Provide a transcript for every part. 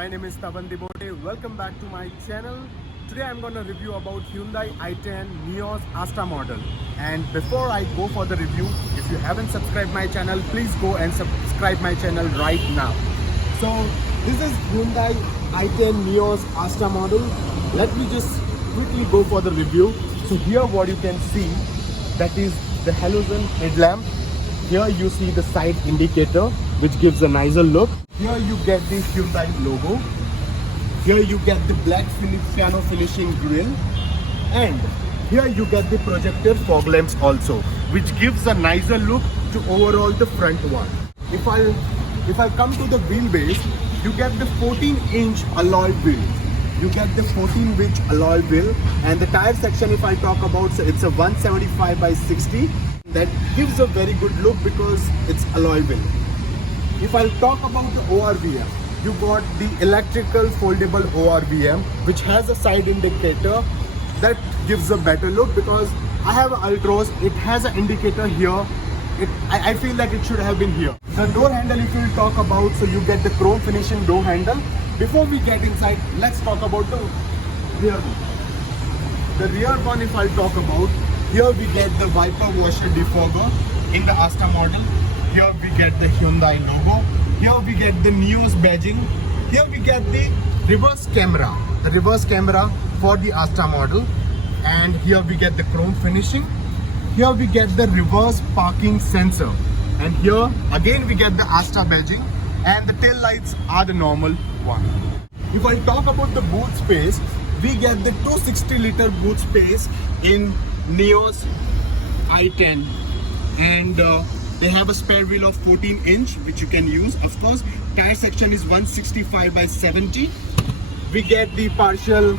my name is Taban Dibote. Welcome back to my channel. Today I'm going to review about Hyundai i10 Nios Asta model. And before I go for the review, if you haven't subscribed my channel, please go and subscribe my channel right now. So this is Hyundai i10 Nios Asta model. Let me just quickly go for the review. So here what you can see, that is the halogen headlamp. Here you see the side indicator, which gives a nicer look. Here you get the Hyundai logo. Here you get the black piano finishing grille. And here you get the projector fog lamps also, which gives a nicer look to overall the front one. If I come to the wheelbase, you get the 14-inch alloy wheels. You get the 14-inch alloy wheel, and the tire section, if I talk about, so it's a 175 by 60. That gives a very good look because it's alloy wheel. If I talk about the ORVM, you got the electrical foldable ORVM, which has a side indicator that gives a better look because I have an Ultros. It has an indicator here. I feel like it should have been here. The door handle, if you talk about, so you get the chrome finishing door handle. Before we get inside, let's talk about the rear one. The rear one, if I talk about, here we get the wiper washer defogger in the Asta model. Here we get the Hyundai logo. Here we get the Nios badging. Here we get the reverse camera for the Asta model. And here we get the chrome finishing. Here we get the reverse parking sensor. And here again we get the Asta badging. And the tail lights are the normal one. If I talk about the boot space, we get the 260-liter boot space in Nios i10, and they have a spare wheel of 14-inch which you can use. Of course, tire section is 165 by 70. We get the partial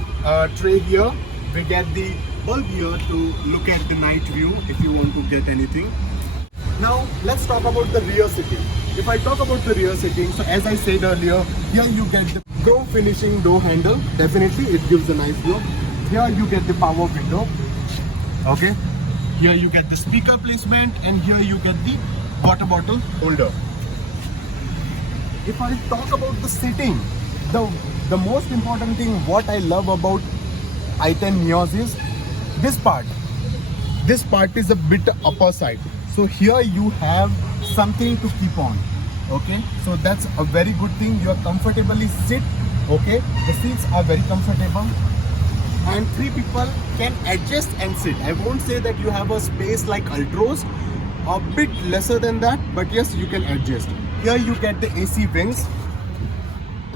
tray here. We get the bulb here to look at the night view if you want to get anything. Now let's talk about the rear seating. If I talk about the rear seating, so as I said earlier, here you get the chrome finishing door handle. Definitely it gives a nice look. Here you get the power window. Okay, here you get the speaker placement, and here you get the water bottle holder. If I talk about the seating, the most important thing what I love about i10 Nios is this part. This part is a bit upper side, so here you have something to keep on. Okay, so that's a very good thing. You are comfortably sit. Okay, the seats are very comfortable, and 3 people can adjust and sit. I won't say that you have a space like Ultros, a bit lesser than that, but yes, you can adjust. Here you get the AC wings,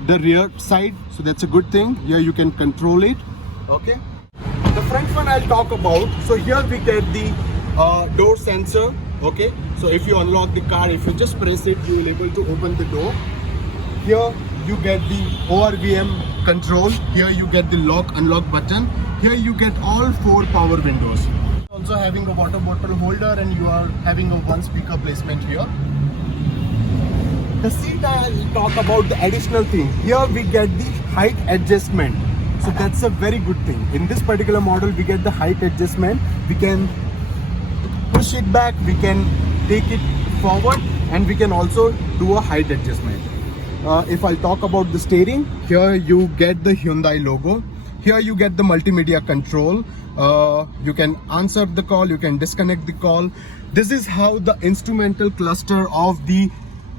the rear side, so that's a good thing. Here you can control it. Okay, the front one I'll talk about. So here we get the door sensor. Okay, so if you unlock the car, if you just press it, you will able to open the door. Here you get the ORVM control. Here you get the lock unlock button. Here you get all 4 power windows. Also having a water bottle holder, and you are having a 1 speaker placement here. The seat, I'll talk about the additional thing. Here we get the height adjustment. So that's a very good thing. In this particular model, we get the height adjustment. We can push it back, we can take it forward, and we can also do a height adjustment. If I talk about the steering, here you get the Hyundai logo. Here you get the multimedia control. You can answer the call, you can disconnect the call. This is how the instrumental cluster of the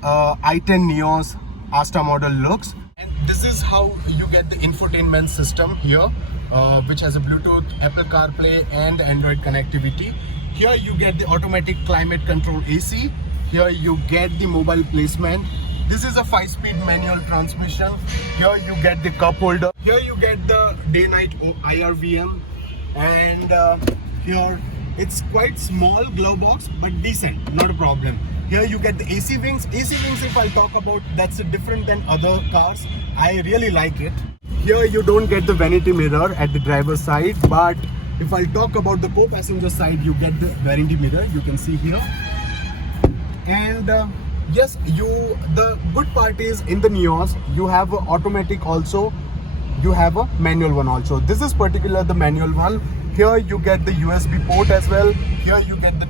i10 Nios Asta model looks. And this is how you get the infotainment system here, which has a Bluetooth, Apple CarPlay, and Android connectivity. Here you get the automatic climate control AC. Here you get the mobile placement. This is a 5-speed manual transmission. Here you get the cup holder. Here you get the day-night IRVM. And here it's quite small glove box, but decent, not a problem. Here you get the AC wings. AC wings, if I talk about, that's different than other cars. I really like it. Here you don't get the vanity mirror at the driver's side, but if I talk about the co-passenger side, you get the vanity mirror. You can see here. And yes, the good part is in the Nios, you have a automatic also, you have a manual one also. This is particular the manual one. Here you get the USB port as well. Here you get the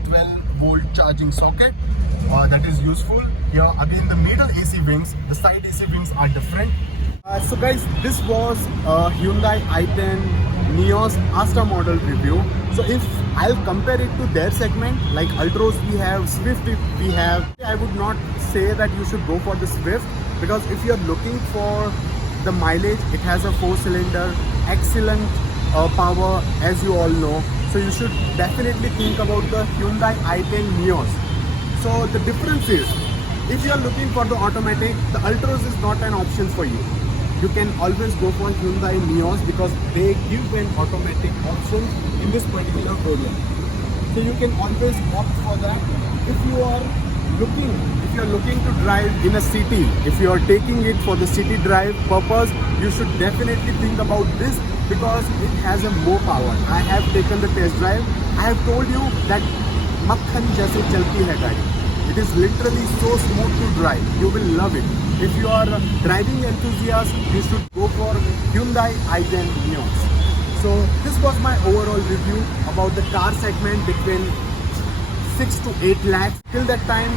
volt charging socket. That is useful. Here again the middle AC wings, the side AC wings are different. So guys, this was a Hyundai i10 Nios Asta model review. So if I'll compare it to their segment, like Ultros we have, Swift we have, I would not say that you should go for the Swift, because if you're looking for the mileage, it has a 4-cylinder, excellent power, as you all know. So you should definitely think about the Hyundai i10 Nios. So the difference is, if you are looking for the automatic, the Ultros is not an option for you. You can always go for Hyundai Nios because they give an automatic option in this particular variant. So you can always opt for that. If you are looking to drive in a city, if you are taking it for the city drive purpose, you should definitely think about this because it has a more power. I have taken the test drive. I have told you that makhan jaise chalti hai gaadi. It is literally so smooth to drive. You will love it. If you are a driving enthusiast, you should go for Hyundai i10 Nios. So this was my overall review about the car segment between 6 to 8 lakhs. Till that time,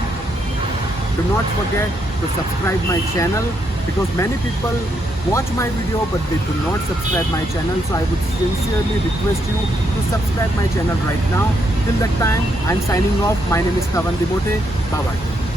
do not forget to subscribe my channel because many people watch my video but they do not subscribe my channel. So I would sincerely request you to subscribe my channel right now. Till that time, I'm signing off. My name is Tavan Dibote. Bye bye.